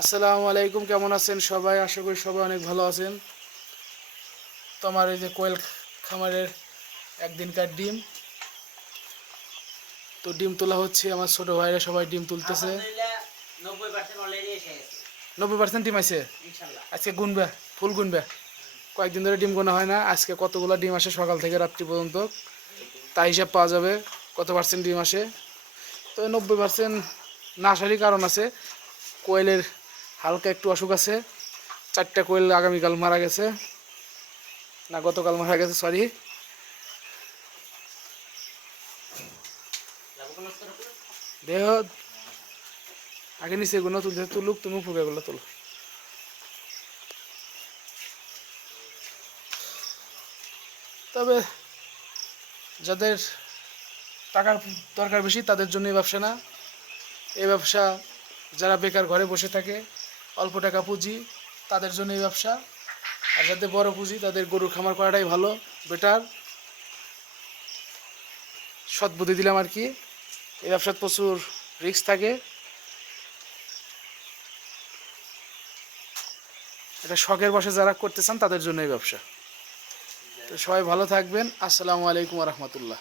আসসালামু আলাইকুম, কেমন আছেন সবাই? আশা করি সবাই অনেক ভালো আছেন। তোমার এই যে কোয়েল খামারের একদিনকার ডিম, তো ডিম তোলা হচ্ছে। আমার ছোট ভাইরা সবাই ডিম তুলতেছে। 90% ডিম আছে। আজকে গুনবে, ফুল গুনবে। কয়েকদিন ধরে ডিম গোনা হয় না, আজকে কতগুলো ডিম আসে সকাল থেকে রাত্রি পর্যন্ত তাই হিসাব পাওয়া যাবে কত পার্সেন্ট ডিম আসে। তো 90% না আসারই কারণ আছে। কোয়েলের হালকা একটু অসুখ আছে। 4টা কোয়েল আগামীকাল মারা গেছে, না গতকাল মারা গেছে, সরি। দেহ আগে নিচে এগুলো তুলতে তুলুক, তুমি উপরে এগুলো তুলো। তবে যাদের টাকার দরকার বেশি তাদের জন্য এই ব্যবসা না। এই ব্যবসা যারা বেকার ঘরে বসে থাকে, অল্প টাকা পুঁজি, তাদের জন্য এই ব্যবসা। আর যাদের বড় পুঁজি তাদের গরুর খামার করাটাই ভালো, বেটার। সৎ বুদ্ধি দিলাম আর কি। এই ব্যবসায় প্রচুর রিস্ক থাকে। এটা শখের বসে যারা করতে চান তাদের জন্য এই ব্যবসা। তো সবাই ভালো থাকবেন। আসসালামু আলাইকুম রহমতুল্লাহ।